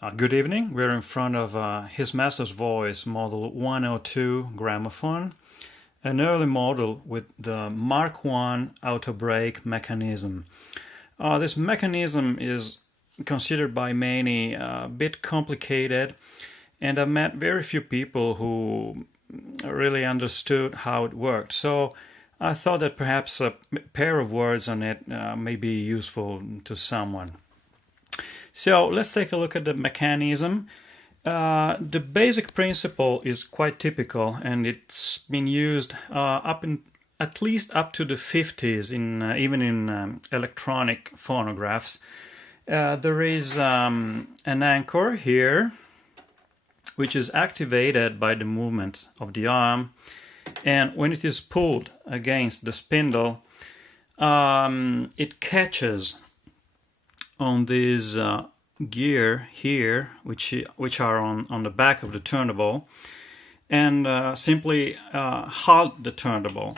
Good evening. We're in front of His Master's Voice Model 102 gramophone, an early model with the Mark I Autobrake mechanism. This mechanism is considered by many a bit complicated, and I've met very few people who really understood how it worked. So I thought that perhaps a pair of words on it may be useful to someone. So let's take a look at the mechanism. The basic principle is quite typical, and it's been used at least up to the 50s, even in electronic phonographs. There is an anchor here, which is activated by the movement of the arm, and when it is pulled against the spindle, it catches on these gear here, which are on the back of the turntable, and simply halt the turntable.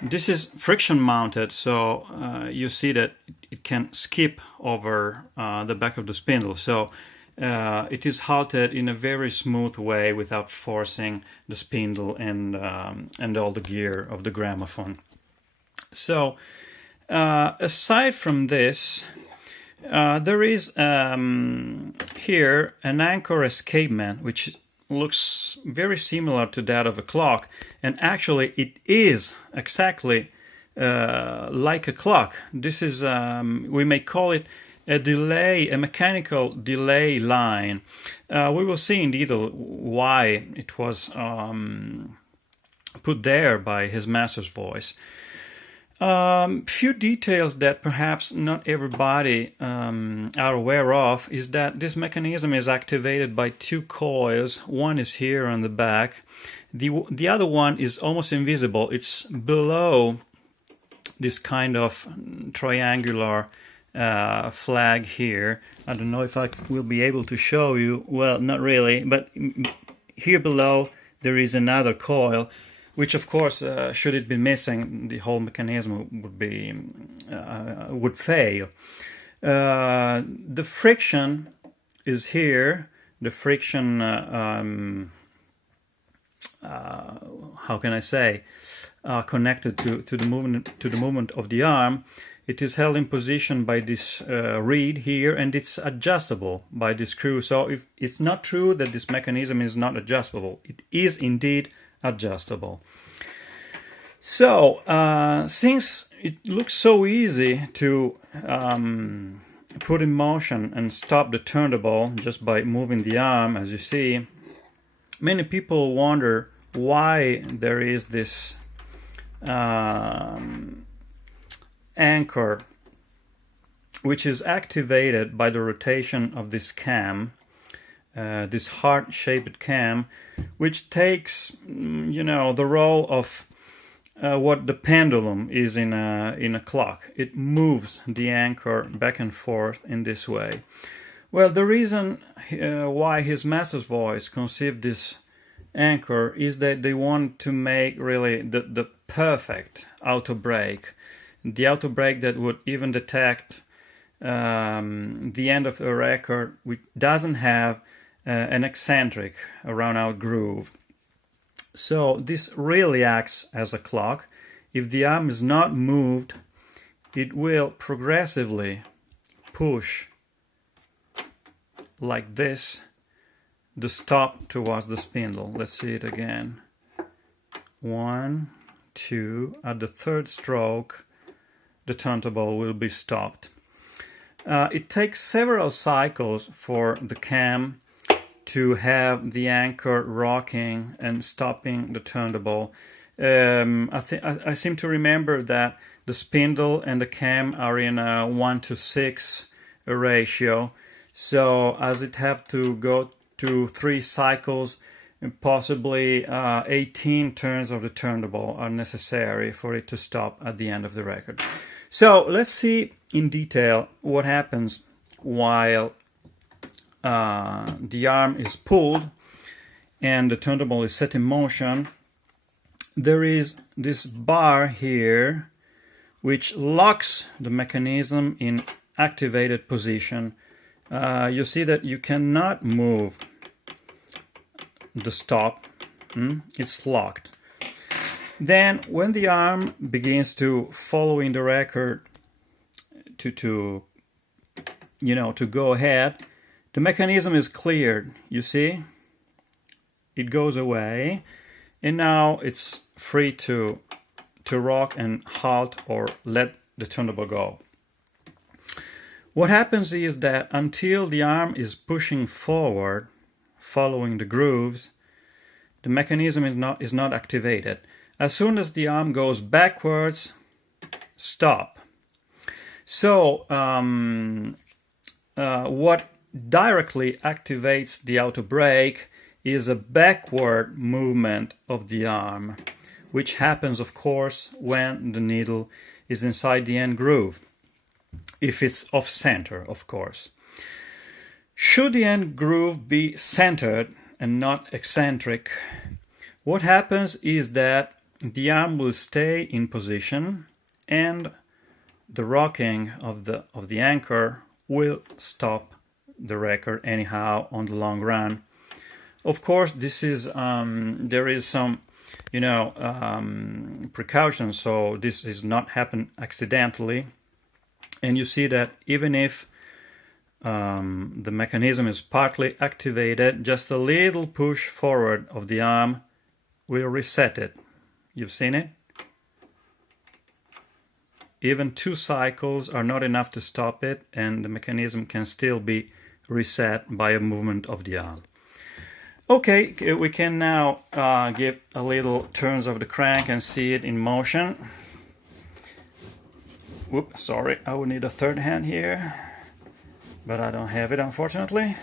This is friction mounted, so you see that it can skip over the back of the spindle. So it is halted in a very smooth way without forcing the spindle and all the gear of the gramophone. So aside from this, there is here an anchor escapement, which looks very similar to that of a clock, and actually it is exactly like a clock. This is, we may call it a mechanical delay line. We will see indeed why it was put there by His Master's Voice. Few details that perhaps not everybody are aware of is that this mechanism is activated by two coils. One is here on the back. The other one is almost invisible. It's below this kind of triangular flag here. I don't know if I will be able to show you. Well, not really, but here below there is another coil, which of course, should it be missing, the whole mechanism would fail. The friction is here. The friction, how can I say, connected to the movement of the arm. It is held in position by this reed here, and it's adjustable by this screw. So if it's not true that this mechanism is not adjustable, it is indeed adjustable. So since it looks so easy to put in motion and stop the turntable just by moving the arm, as you see, many people wonder why there is this anchor, which is activated by the rotation of this cam, this heart-shaped cam, which takes, the role of what the pendulum is in a clock. It moves the anchor back and forth in this way. Well, the reason why His Master's Voice conceived this anchor is that they want to make really the perfect autobrake, the autobrake that would even detect the end of a record which doesn't have an eccentric, a runout groove. So this really acts as a clock. If the arm is not moved, it will progressively push like this the stop towards the spindle. Let's see it again. 1, 2. At the third stroke, the turntable will be stopped. It takes several cycles for the cam to have the anchor rocking and stopping the turntable. I seem to remember that the spindle and the cam are in a 1:6 ratio. So as it have to go to 3 cycles, possibly 18 turns of the turntable are necessary for it to stop at the end of the record. So let's see in detail what happens while the arm is pulled and the turntable is set in motion. There is this bar here which locks the mechanism in activated position you see that you cannot move the stop. It's locked. Then when the arm begins to follow in the record to go ahead, the mechanism is cleared. You see, it goes away, and now it's free to rock and halt or let the turntable go. What happens is that until the arm is pushing forward, following the grooves, the mechanism is not activated. As soon as the arm goes backwards, stop. So what directly activates the Autobrake is a backward movement of the arm, which happens, of course, when the needle is inside the end groove, if it's off center, of course. Should the end groove be centered and not eccentric, what happens is that the arm will stay in position and the rocking of the anchor will stop the record anyhow on the long run. Of course, this is there is some precaution, so this is not happen accidentally. And you see that even if the mechanism is partly activated, just a little push forward of the arm will reset it. You've seen it? Even 2 cycles are not enough to stop it, and the mechanism can still be reset by a movement of the arm. Okay, we can now give a little turns of the crank and see it in motion. Whoops, sorry, I would need a third hand here, but I don't have it, unfortunately.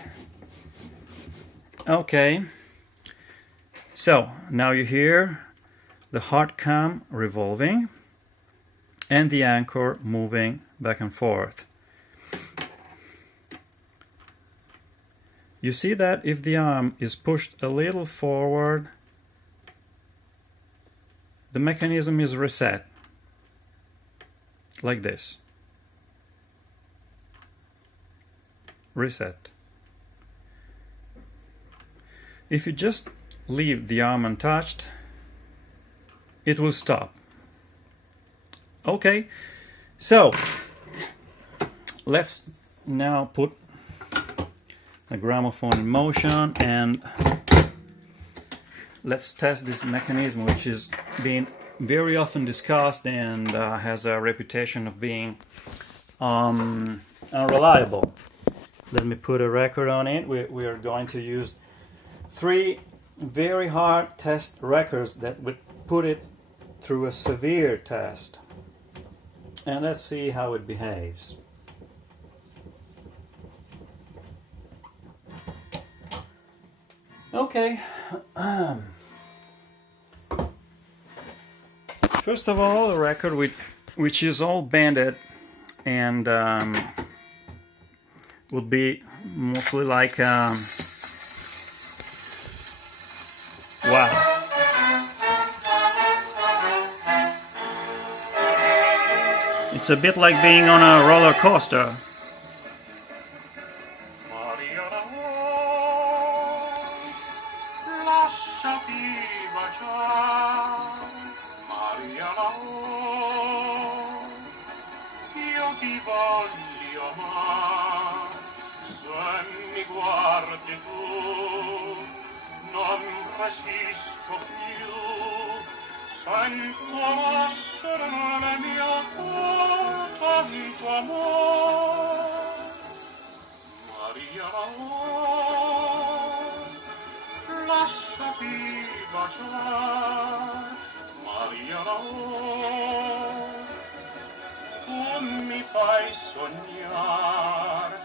Okay, so now you hear the hard cam revolving and the anchor moving back and forth. You see that if the arm is pushed a little forward, the mechanism is reset, like this. Reset. If you just leave the arm untouched, it will stop. Okay, so let's now put the gramophone in motion and let's test this mechanism, which is being very often discussed and has a reputation of being unreliable. Let me put a record on it. We are going to use 3 very hard test records that would put it through a severe test. And let's see how it behaves. Okay. First of all, a record which is all banded and would be mostly like wow. It's a bit like being on a roller coaster. Mi fai sognare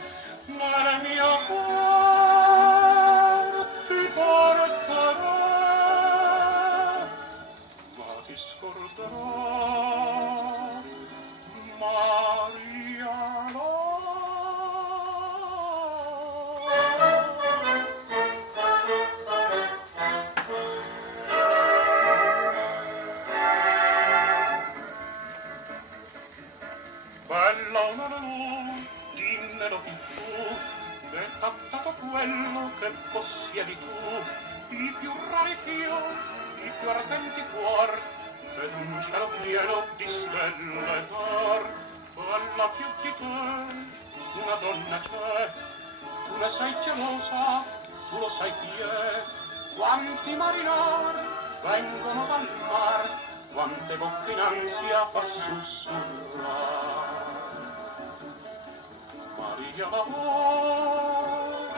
nel mio cuore ti porterò ma ti scorderò Mariano. Bella una dimmelo più quello che possiedi tu, i più rari fiori, i più ardenti cuor, ed un cielo pieno di stelle d'or, alla più di te, una donna c'è, tu ne sei gelosa, tu lo sai chi è, quanti marinar vengono dal mar, quante bocche in ansia fa sussurrar. Maria l'amor,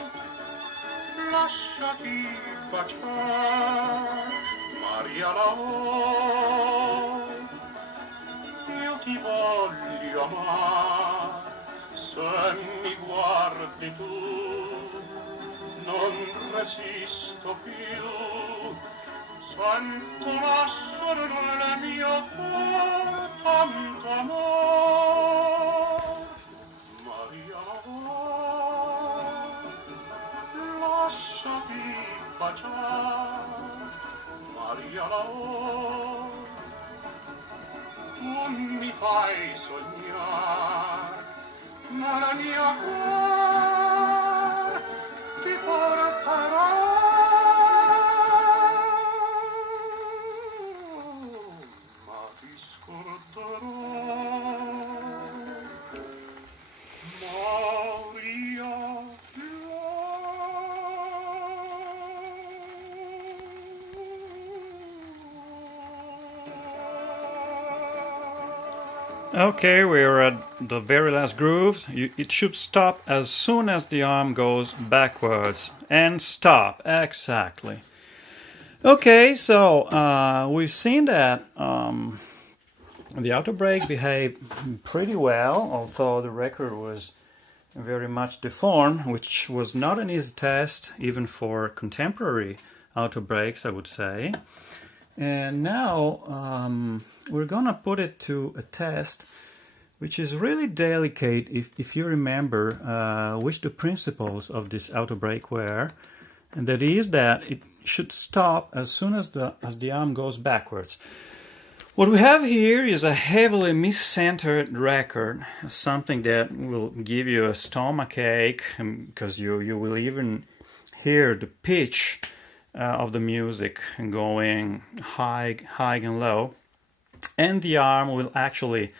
lasciati baciar, Maria l'amor, io ti voglio amar, se mi guardi tu, non resisto più, sento nascere nel mio cuore tanto amor. Maria l'amor, lasciati baciar, Maria l'amor, tu mi fai sognar, nel mio cuore ti porterò. Ma ti scorderò, Maria. Okay, we're at the very last groove. It should stop as soon as the arm goes backwards. And stop, exactly. Okay, so we've seen that the Autobrake behaved pretty well, although the record was very much deformed, which was not an easy test, even for contemporary Autobrakes, I would say. And now we're gonna put it to a test which is really delicate if you remember which the principles of this Autobrake were, and that is that it should stop as soon as the arm goes backwards. What we have here is a heavily miscentered record, something that will give you a stomachache because you will even hear the pitch of the music going high and low, and the arm will actually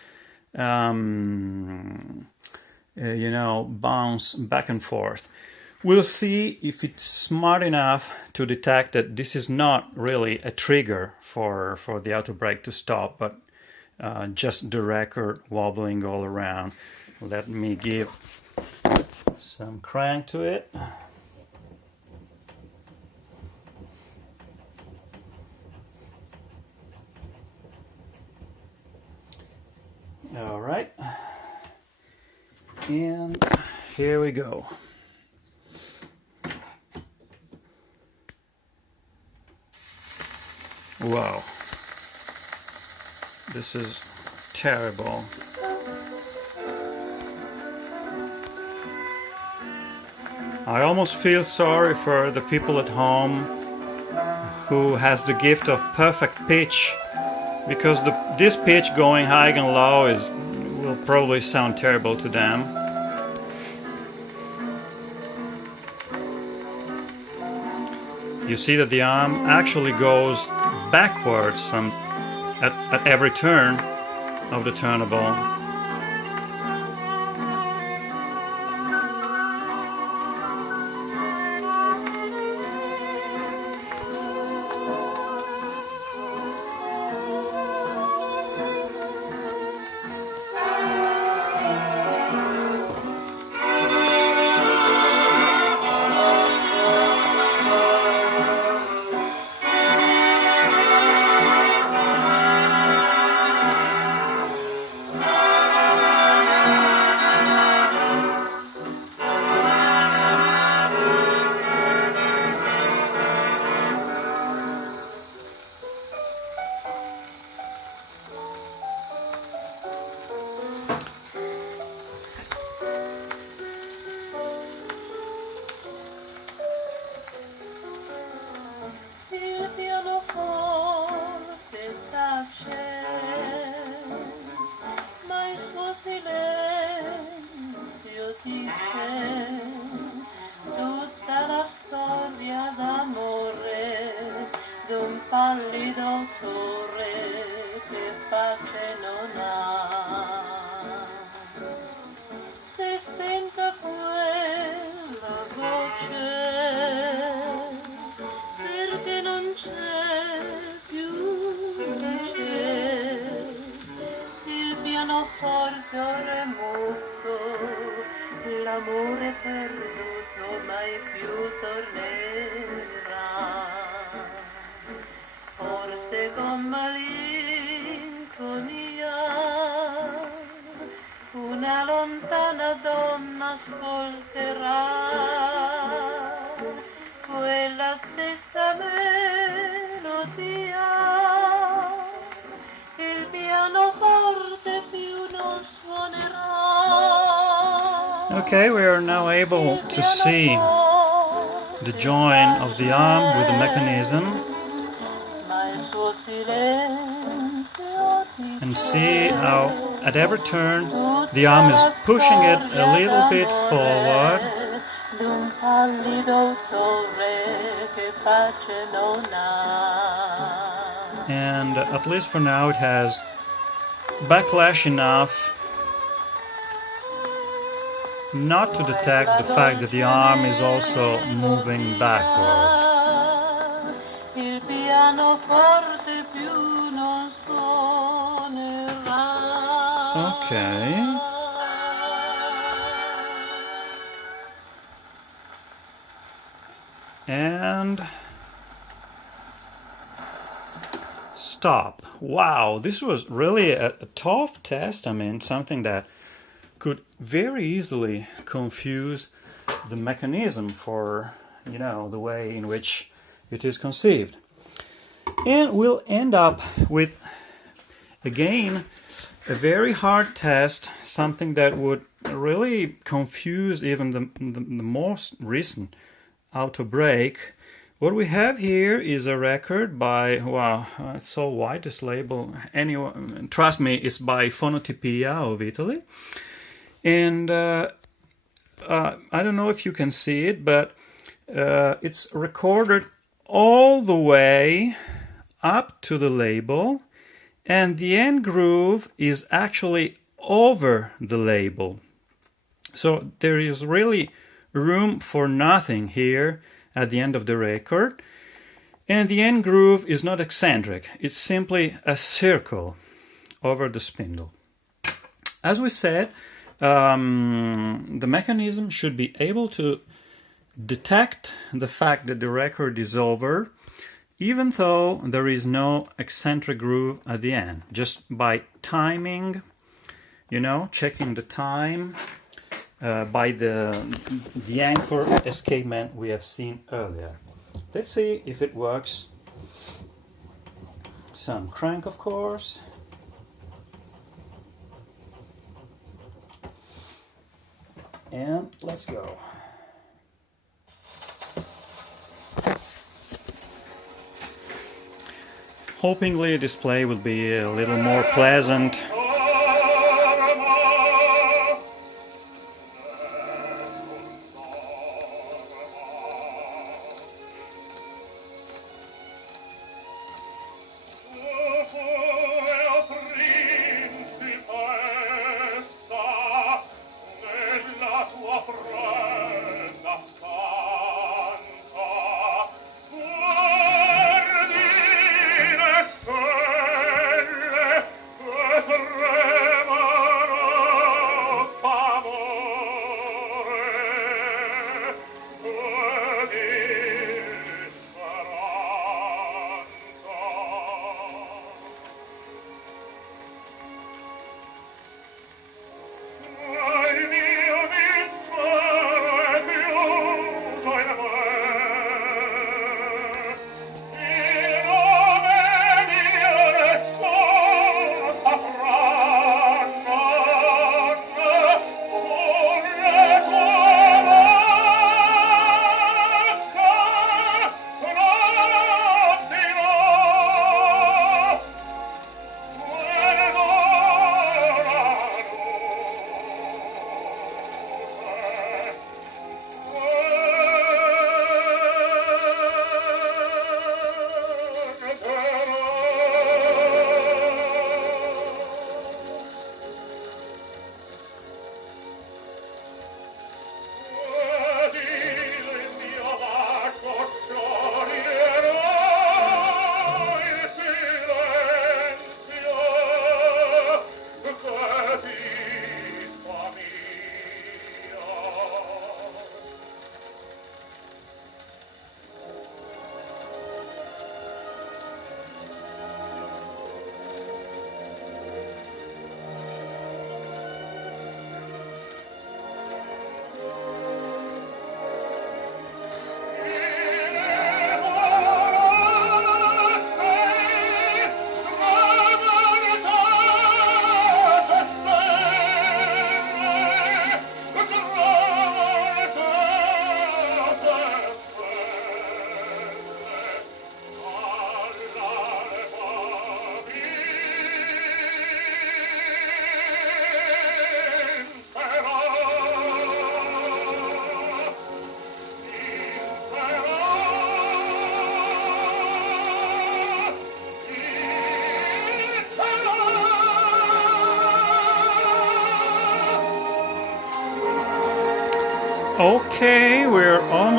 bounce back and forth. We'll see if it's smart enough to detect that this is not really a trigger for the Autobrake to stop, but just the record wobbling all around. Let me give some crank to it. All right, and here we go. Wow, this is terrible. I almost feel sorry for the people at home who has the gift of perfect pitch, because this pitch going high and low will probably sound terrible to them. You see that the arm actually goes backwards at every turn of the turnable. più tornerà, forse con malinconia una lontana donna ascolterà quella stessa melodia, il pianoforte più non suonerà. Okay, we are now able to see the join of the arm with the mechanism and see how at every turn the arm is pushing it a little bit forward. And at least for now it has backlash enough not to detect the fact that the arm is also moving backwards. Okay. And stop. Wow, this was really a tough test. I mean, something that could very easily confuse the mechanism for, the way in which it is conceived. And we'll end up with, again, a very hard test, something that would really confuse even the most recent Autobrake. What we have here is a record by, wow, it's so wide this label. Anyway, trust me, it's by Fonotipia of Italy. And I don't know if you can see it, but it's recorded all the way up to the label, and the end groove is actually over the label. So there is really room for nothing here at the end of the record. And the end groove is not eccentric, it's simply a circle over the spindle. As we said, the mechanism should be able to detect the fact that the record is over, even though there is no eccentric groove at the end, just by timing, checking the time by the anchor escapement we have seen earlier. Let's see if it works. Some crank, of course. And let's go. Hopefully display will be a little more pleasant.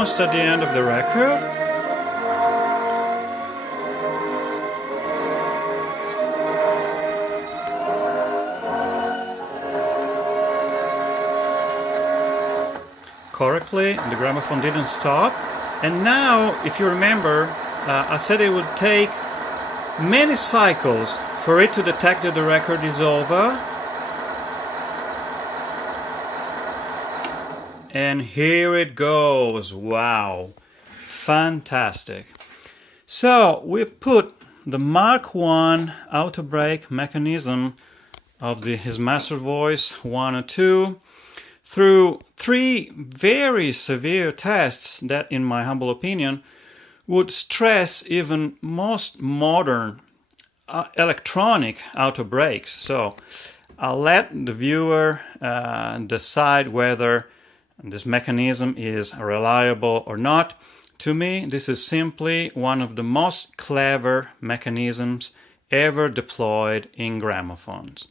almost at the end of the record. Correctly, the gramophone didn't stop. And now, if you remember, I said it would take many cycles for it to detect that the record is over. And here it goes. Wow, fantastic. So we put the Mark I Autobrake mechanism of his master voice 102 through 3 very severe tests that, in my humble opinion, would stress even most modern electronic Autobrakes. So I'll let the viewer decide whether this mechanism is reliable or not. To me, this is simply one of the most clever mechanisms ever deployed in gramophones.